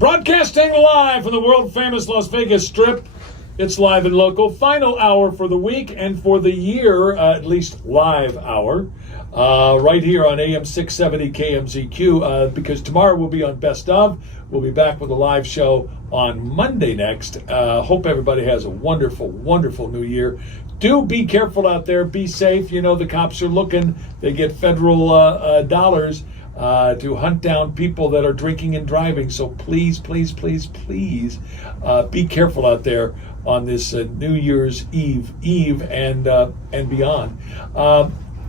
Broadcasting live from the world-famous Las Vegas Strip. It's live and local. Final hour for the week and for the year, at least live hour, right here on AM 670 KMZQ, because tomorrow we'll be on Best Of. We'll be back with a live show on Monday next. Hope everybody has a wonderful, wonderful new year. Do be careful out there. Be safe. You know, the cops are looking. They get federal dollars to hunt down people that are drinking and driving. So please, please, please, please be careful out there on this New Year's Eve and beyond.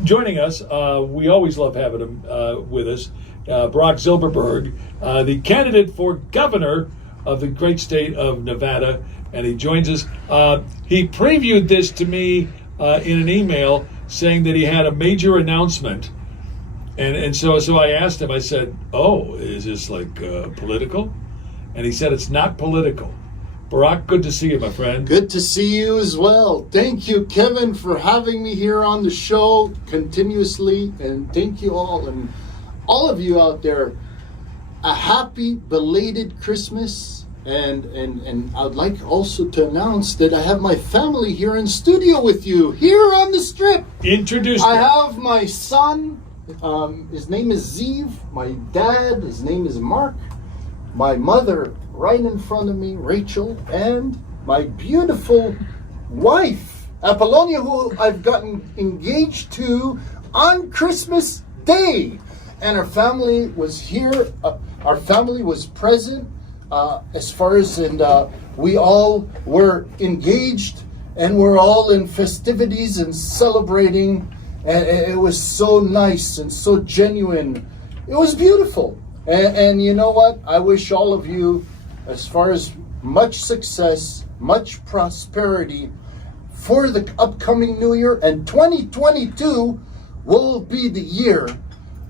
Joining us, we always love having him with us, Barak Zilberberg, the candidate for governor of the great state of Nevada, and he joins us. He previewed this to me in an email saying that he had a major announcement. And so I asked him, I said, oh, is this like political? And he said, it's not political. Barak, good to see you, my friend. Good to see you as well. Thank you, Kevin, for having me here on the show continuously. And thank you all, and all of you out there, a happy belated Christmas. And I'd like also to announce that I have my family here in studio with you, here on the Strip. Introduce I me. have my son. His name is Ziv. My dad, his name is Mark. My mother, right in front of me, Rachel, and my beautiful wife, Apollonia, who I've gotten engaged to on Christmas Day. And our family was here. Our family was present as far as, and we all were engaged, and we're all in festivities and celebrating. And it was so nice and so genuine. It was beautiful. And you know what? I wish all of you, as far as much success, much prosperity for the upcoming new year. And 2022 will be the year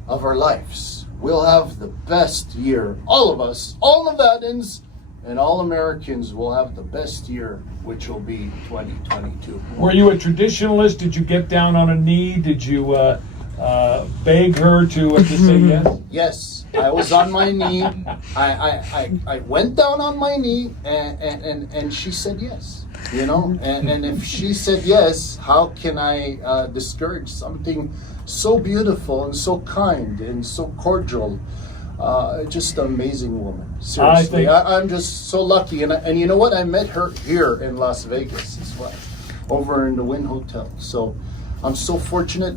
of our lives. We'll have the best year. All of us, all Nevadans, and all Americans will have the best year, which will be 2022. Were you a traditionalist? Did you get down on a knee? Did you beg her to say yes? Yes, I was on my knee. I went down on my knee, and she said yes. You know, and if she said yes, how can I discourage something so beautiful and so kind and so cordial? Just an amazing woman. Seriously, I'm just so lucky. And you know what? I met her here in Las Vegas as well, over in the Wynn Hotel. So I'm so fortunate.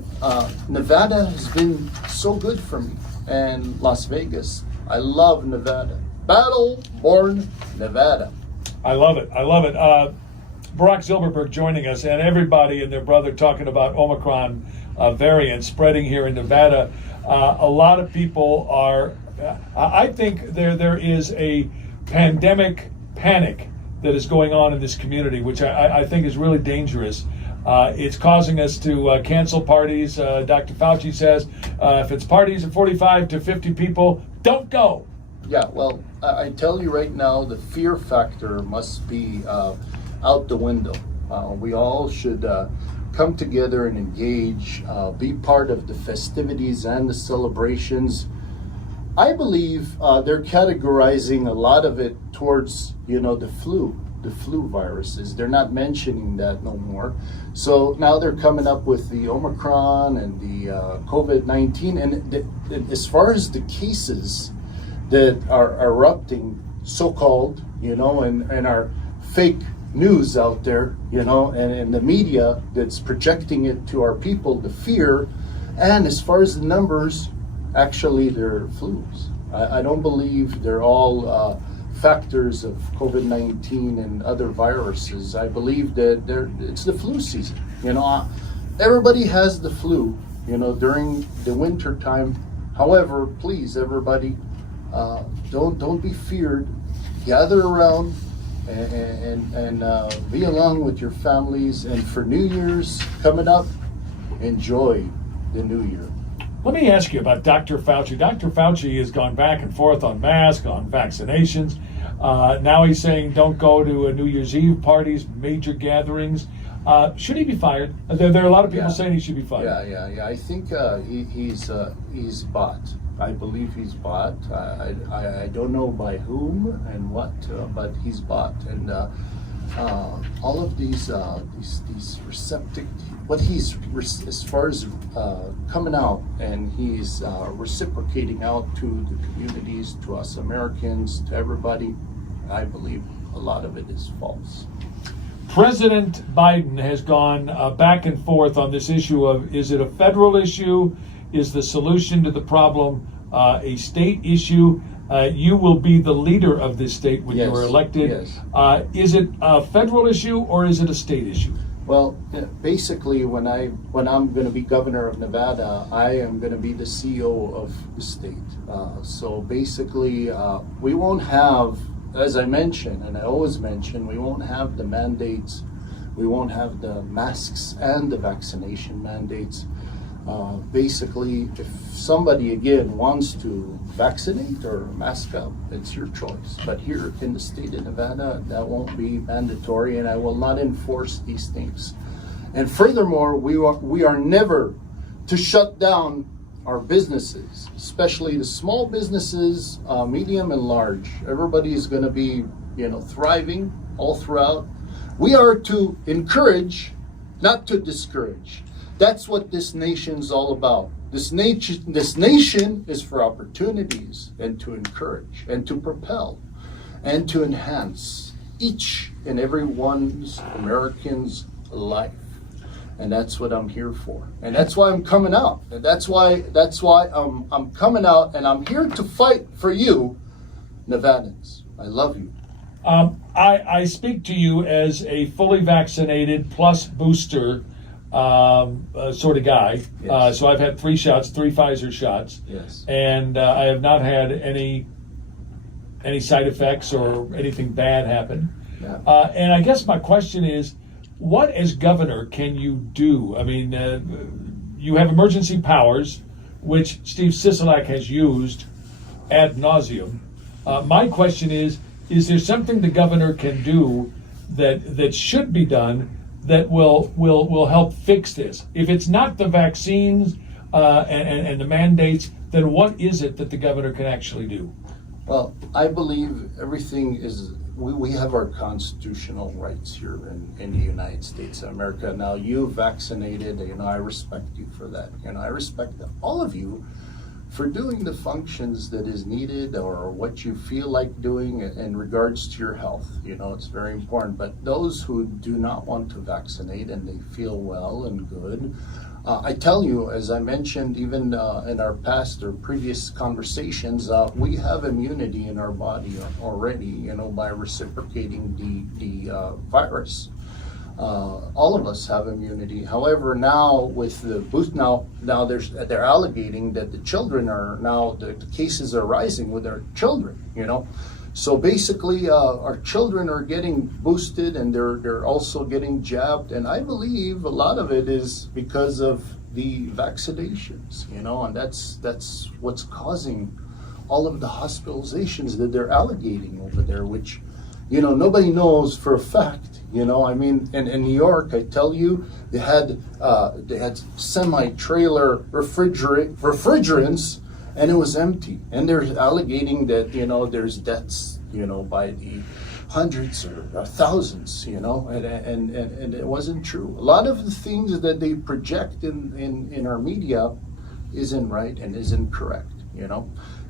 Nevada has been so good for me. And Las Vegas, I love Nevada. Battle-born Nevada. I love it. I love it. Barak Zilberberg joining us, and everybody and their brother talking about Omicron variant spreading here in Nevada. A lot of people are... I think there is a pandemic panic that is going on in this community, which I think is really dangerous. It's causing us to cancel parties. Dr. Fauci says if it's parties of 45 to 50 people, don't go. Yeah, well, I tell you right now, the fear factor must be out the window. We all should come together and engage, be part of the festivities and the celebrations. I believe they're categorizing a lot of it towards, the flu viruses. They're not mentioning that no more. So now they're coming up with the Omicron and the COVID-19. And as far as the cases that are erupting, so-called, and are fake news out there, and the media that's projecting it to our people, the fear, and as far as the numbers, actually they're flus. I don't believe they're all factors of COVID-19 and other viruses. I believe that it's the flu season. Everybody has the flu, during the winter time. However, please, everybody, don't be feared. Gather around and be along with your families. And for New Year's coming up, enjoy the New Year. Let me ask you about Dr. Fauci. Dr. Fauci has gone back and forth on masks, on vaccinations. Now he's saying don't go to New Year's Eve parties, major gatherings. Should he be fired? There are a lot of people saying he should be fired. Yeah. I think he's bought. I believe he's bought. I don't know by whom and what, but he's bought. And all of these receptive, what he's as far as coming out and he's reciprocating out to the communities, to us Americans, to everybody. I believe a lot of it is false. President Biden has gone back and forth on this issue of, is it a federal issue? Is the solution to the problem a state issue? You will be the leader of this state when you are elected. Yes. Is it a federal issue or is it a state issue? Well, basically, when I'm going to be governor of Nevada, I am going to be the CEO of the state. So basically, we won't have, as I mentioned, and I always mention, we won't have the mandates, we won't have the masks and the vaccination mandates. Basically, if somebody again wants to vaccinate or mask up, it's your choice. But here in the state of Nevada, that won't be mandatory, and I will not enforce these things. And furthermore, we are never to shut down our businesses, especially the small businesses, medium and large. Everybody is going to be, thriving all throughout. We are to encourage, not to discourage. That's what this nation's all about. This nation is for opportunities and to encourage and to propel and to enhance each and every one's American's life. And that's what I'm here for. And that's why I'm coming out. And that's why I'm coming out, and I'm here to fight for you, Nevadans. I love you. I speak to you as a fully vaccinated plus booster sort of guy. Yes. So I've had 3 shots, 3 Pfizer shots. Yes. And I have not had any side effects or anything bad happen. Yeah. And I guess my question is, what as governor can you do? I mean, you have emergency powers, which Steve Sisolak has used ad nauseum. My question is there something the governor can do that should be done that will help fix this? If it's not the vaccines and the mandates, then what is it that the governor can actually do? Well, I believe everything is, we have our constitutional rights here in the United States of America. Now, you vaccinated, I respect you for that. I respect all of you for doing the functions that is needed or what you feel like doing in regards to your health. It's very important. But those who do not want to vaccinate and they feel well and good, I tell you, as I mentioned, even in our past or previous conversations, we have immunity in our body already, by reciprocating the virus. All of us have immunity. However, now with the boost, now they're alleging that the children are now the cases are rising with our children. So basically, our children are getting boosted and they're also getting jabbed, and I believe a lot of it is because of the vaccinations. And that's what's causing all of the hospitalizations that they're alleging over there, which nobody knows for a fact. I mean, in New York, I tell you, they had semi-trailer refrigerants, and it was empty. And they're alleging that there's deaths by the hundreds or thousands, and it wasn't true. A lot of the things that they project in our media isn't right and isn't correct.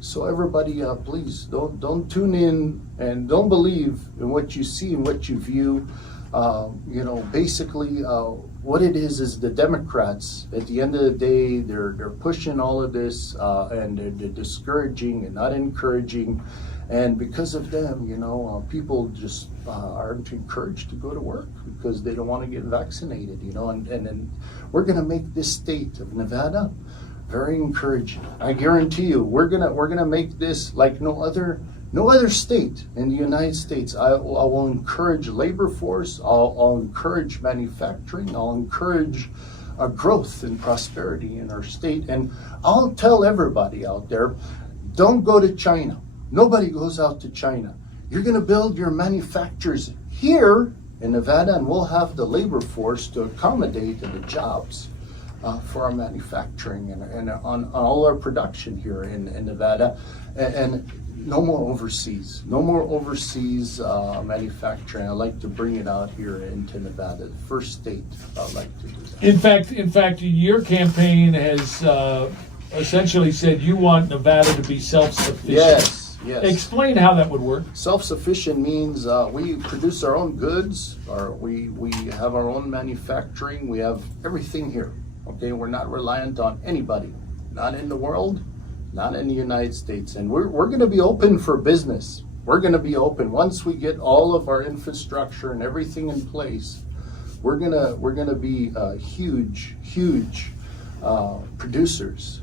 So everybody, please don't tune in and don't believe in what you see and what you view. Basically, what it is the Democrats. At the end of the day, they're pushing all of this, and they're discouraging and not encouraging. And because of them, people just aren't encouraged to go to work because they don't want to get vaccinated. And we're going to make this state of Nevada very encouraging. I guarantee you, we're gonna make this like no other state in the United States. I will encourage labor force. I'll encourage manufacturing. I'll encourage growth and prosperity in our state. And I'll tell everybody out there, don't go to China. Nobody goes out to China. You're gonna build your manufacturers here in Nevada, and we'll have the labor force to accommodate the jobs. for our manufacturing and on all our production here in Nevada, and no more overseas, manufacturing. I like to bring it out here into Nevada, the first state I'd like to do that. In fact, your campaign has essentially said you want Nevada to be self-sufficient. Yes. Explain how that would work. Self-sufficient means we produce our own goods, or we have our own manufacturing. We have everything here. Okay, we're not reliant on anybody, not in the world, not in the United States, and we're going to be open for business. We're going to be open once we get all of our infrastructure and everything in place. We're gonna be huge producers,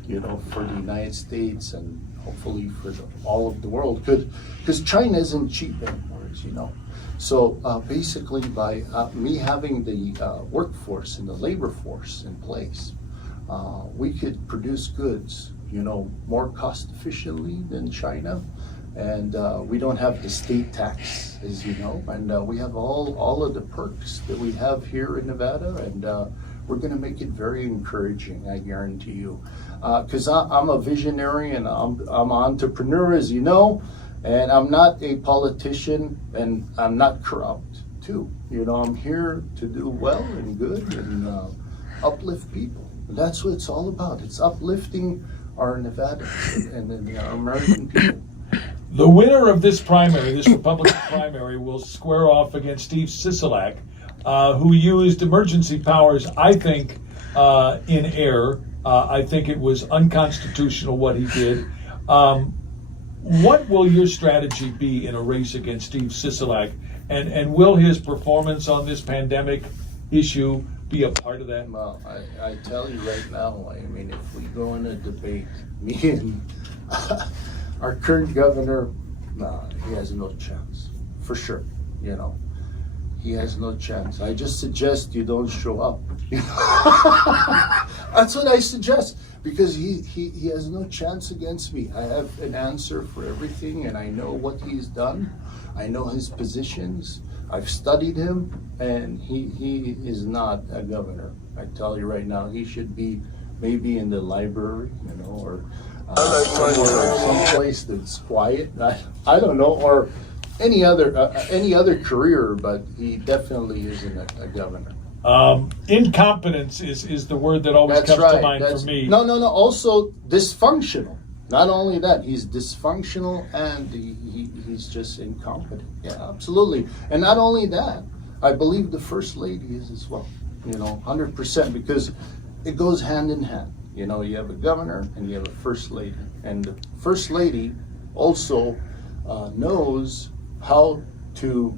for the United States and hopefully for all of the world. Because China isn't cheap anymore, as you know. So basically, by me having the workforce and the labor force in place, we could produce goods, more cost efficiently than China, and we don't have the state tax, as you know, and we have all of the perks that we have here in Nevada, and we're going to make it very encouraging, I guarantee you, because I'm a visionary and I'm an entrepreneur, as you know, and I'm not a politician, and I'm not corrupt too. I'm here to do well and good and uplift people. That's what it's all about. It's uplifting our Nevadans and our American people. The winner of this primary, this Republican primary, will square off against Steve Sisolak, who used emergency powers, I think, in error. I think it was unconstitutional what he did. What will your strategy be in a race against Steve Sisolak? And will his performance on this pandemic issue be a part of that? Well, I tell you right now, if we go in a debate, me and our current governor, he has no chance, for sure, He has no chance. I just suggest you don't show up. That's what I suggest, because he has no chance against me. I have an answer for everything, and I know what he's done. I know his positions. I've studied him, and he is not a governor. I tell you right now, he should be maybe in the library, or someplace that's quiet. I don't know, or any other career, but he definitely isn't a governor. Incompetence is the word that always comes to mind for me. No. Also dysfunctional. Not only that, he's dysfunctional and he's just incompetent. Yeah, absolutely. And not only that, I believe the First Lady is as well. 100%, because it goes hand in hand. You have a governor and you have a First Lady, and the First Lady also knows how to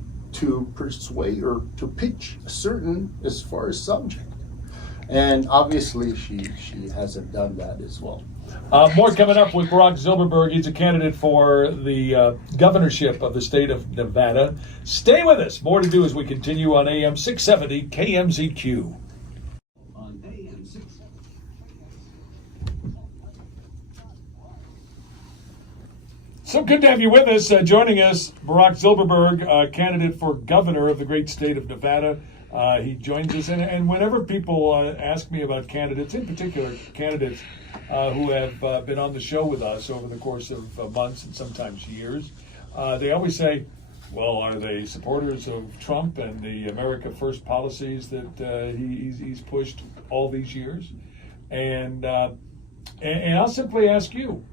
persuade or to pitch a certain as far as subject, and obviously she hasn't done that as well. More coming up with Barak Zilberberg. He's a candidate for the governorship of the state of Nevada. Stay with us. More to do as we continue on AM 670 KMZQ. So good to have you with us. Joining us, Barak Zilberberg, candidate for governor of the great state of Nevada. He joins us, and whenever people ask me about candidates, in particular candidates who have been on the show with us over the course of months and sometimes years, they always say, well, are they supporters of Trump and the America First policies that he's pushed all these years? And I'll simply ask you,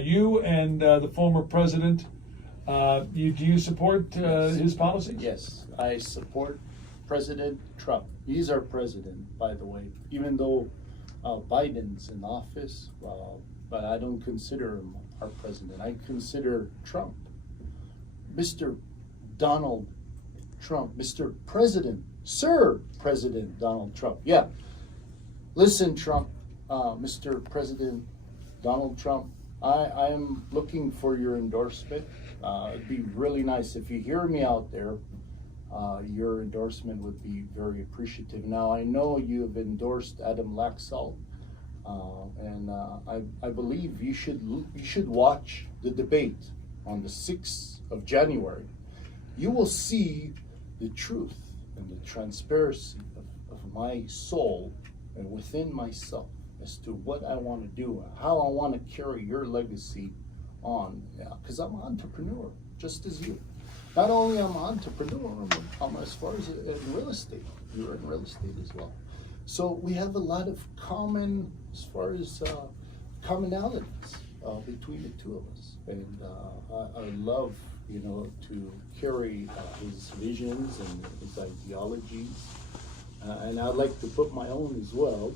you and the former president, do you support his policies? Yes, I support President Trump. He's our president, by the way, even though Biden's in office, but I don't consider him our president. I consider Trump, Mr. Donald Trump, Mr. President, Sir President Donald Trump. Yeah, listen, Trump, Mr. President Donald Trump, I am looking for your endorsement. It'd be really nice if you hear me out there. Your endorsement would be very appreciative. Now, I know you have endorsed Adam Laxalt, and I believe you should watch the debate on the 6th of January. You will see the truth and the transparency of my soul and within myself as to what I want to do, how I want to carry your legacy on. Because I'm an entrepreneur, just as you. Not only am I an entrepreneur, I'm as far as in real estate. You're in real estate as well. So we have a lot of common, as far as commonalities between the two of us. And I love, to carry his visions and his ideologies. And I'd like to put my own as well.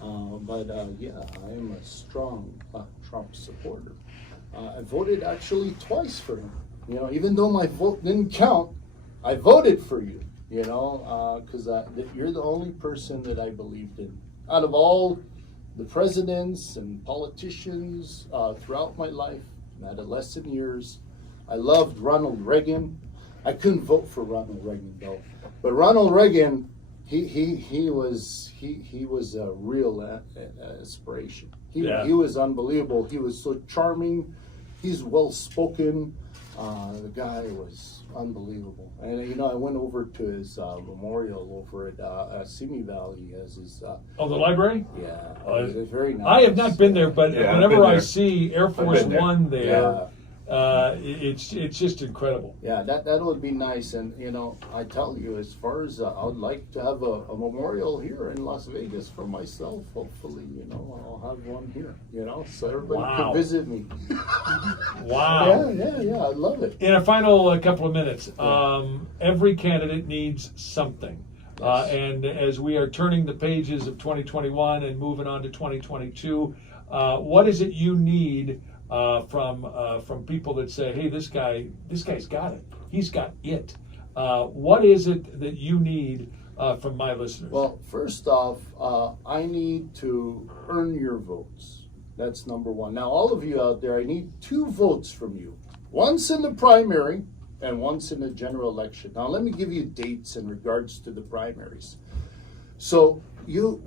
But I am a strong Trump supporter. I voted actually twice for him. Even though my vote didn't count, I voted for you. Because you're the only person that I believed in. Out of all the presidents and politicians throughout my life, my adolescent years, I loved Ronald Reagan. I couldn't vote for Ronald Reagan though, but Ronald Reagan, he was a real inspiration. He was unbelievable. He was so charming. He's well spoken. The guy was unbelievable. And I went over to his memorial over at Simi Valley as his. The library? Yeah, it was very nice. I have not been there, but whenever I see Air Force One there, it's just incredible. Yeah, that would be nice. And I tell you, as far as I would like to have a memorial here in Las Vegas for myself. Hopefully, I'll have one here. So everybody can visit me. Wow. Yeah, I'd love it. In a final couple of minutes, every candidate needs something. Yes. And as we are turning the pages of 2021 and moving on to 2022, what is it you need from people that say, hey, this guy's got it. He's got it. What is it that you need from my listeners? Well, first off, I need to earn your votes. That's number one. Now, all of you out there, I need 2 votes from you. Once in the primary and once in the general election. Now, let me give you dates in regards to the primaries. So you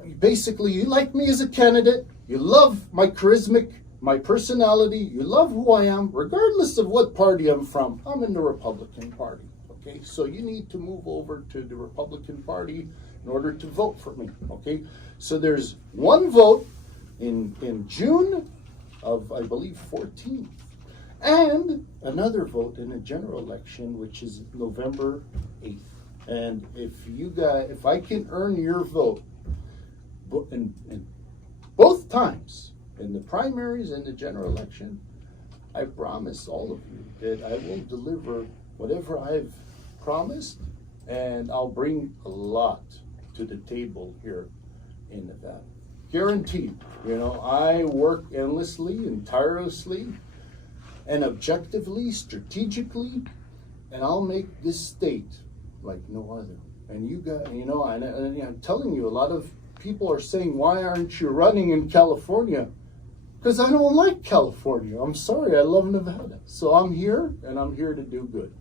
like me as a candidate. You love my my personality. You love who I am, regardless of what party I'm from. I'm in the Republican Party. Okay, so you need to move over to the Republican Party in order to vote for me. Okay, so there's 1 vote in June of, I believe, 14th, and another vote in a general election, which is November 8th. And if I can earn your vote in both times, in the primaries and the general election, I promise all of you that I will deliver whatever I've promised, and I'll bring a lot to the table here in Nevada. Guaranteed. I work endlessly and tirelessly and objectively, strategically, and I'll make this state like no other. And you got, and I'm telling you, a lot of people are saying, why aren't you running in California? Because I don't like California. I'm sorry, I love Nevada. So I'm here, and I'm here to do good.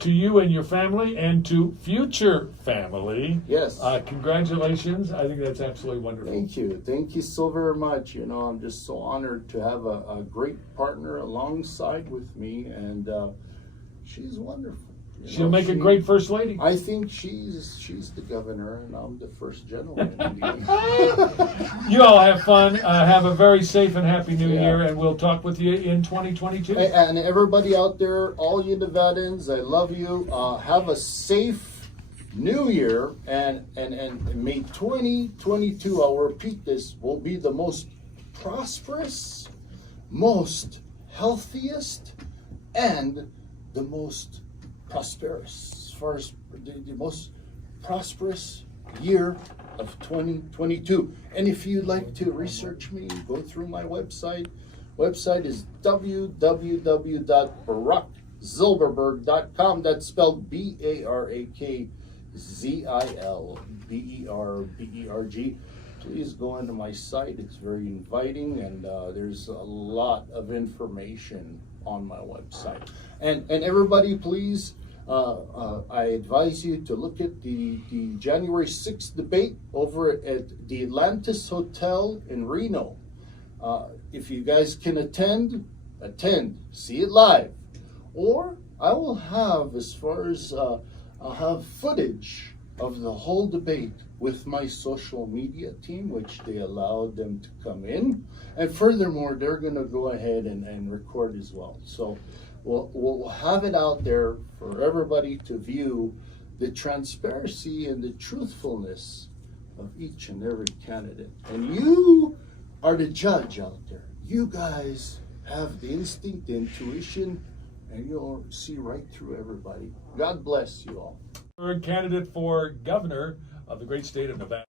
To you and your family, and to future family. Yes. Congratulations. I think that's absolutely wonderful. Thank you. Thank you so very much. I'm just so honored to have a great partner alongside with me, and she's wonderful. She'll make a great first lady. I think she's the governor, and I'm the first gentleman. You all have fun. Have a very safe and happy New Year, and we'll talk with you in 2022. And everybody out there, all you Nevadans, I love you. Have a safe New Year, and may 2022, I'll repeat this, will be the most prosperous, most healthiest, and the most prosperous, as far as the most prosperous year of 2022. And if you'd like to research me, go through my website. Website is www.barackzilberberg.com. That's spelled BarakZilberberg. Please go onto my site. It's very inviting, and there's a lot of information on my website. And everybody, please, I advise you to look at the January 6th debate over at the Atlantis Hotel in Reno. If you guys can attend, see it live. Or I will have, as far as I'll have footage of the whole debate with my social media team, which they allowed them to come in. And furthermore, they're going to go ahead and record as well. So we'll have it out there for everybody to view the transparency and the truthfulness of each and every candidate. And you are the judge out there. You guys have the instinct, the intuition, and you'll see right through everybody. God bless you all. Candidate for governor of the great state of Nevada.